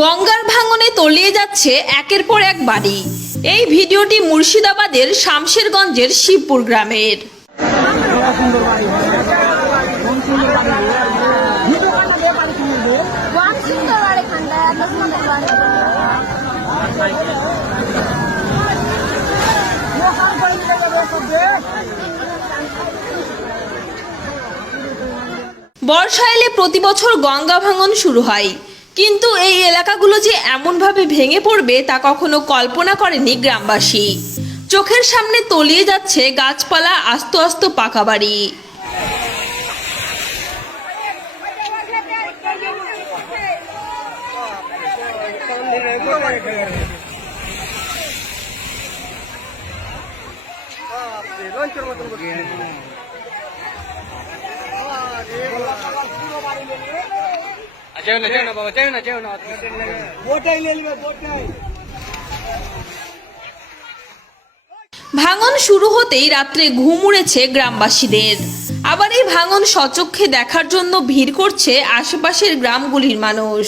গঙ্গার ভাঙনে তলিয়ে যাচ্ছে একের পর এক বাড়ি। এই ভিডিওটি মুর্শিদাবাদের শামশেরগঞ্জের শিবপুর গ্রামের। বর্ষা এলে প্রতি বছর গঙ্গা ভাঙন শুরু হয়, কিন্তু এই এলাকাগুলো যে এমনভাবে ভেঙে পড়বে তা কখনো কল্পনা করেনি গ্রামবাসী। চোখের সামনে তলিয়ে যাচ্ছে গাছপালা, আস্ত আস্ত পাকা বাড়ি। ভাঙন শুরু হতেই রাত্রে ঘুম উড়েছে গ্রামবাসীদের। আবার এই ভাঙন স্বচক্ষে দেখার জন্য ভিড় করছে আশেপাশের গ্রামগুলির মানুষ।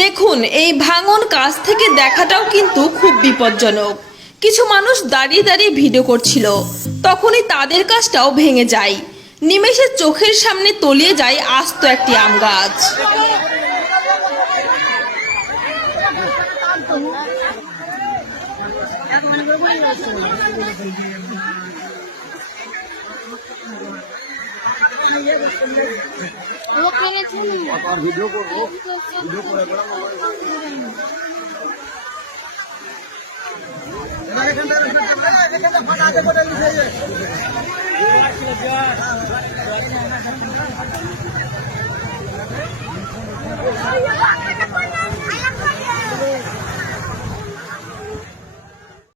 দেখুন, এই ভাঙন কাছ থেকে দেখাটাও কিন্তু খুব বিপজ্জনক। কিছু মানুষ দাঁড়িয়ে দাঁড়িয়ে ভিডিও করছিল, তখনই তাদের কাজটাও ভেঙে যায়। নিমেষে চোখের সামনে তলিয়ে যায় আস্ত একটি আম গাছ। ভিডিও করবো, ভিডিও করে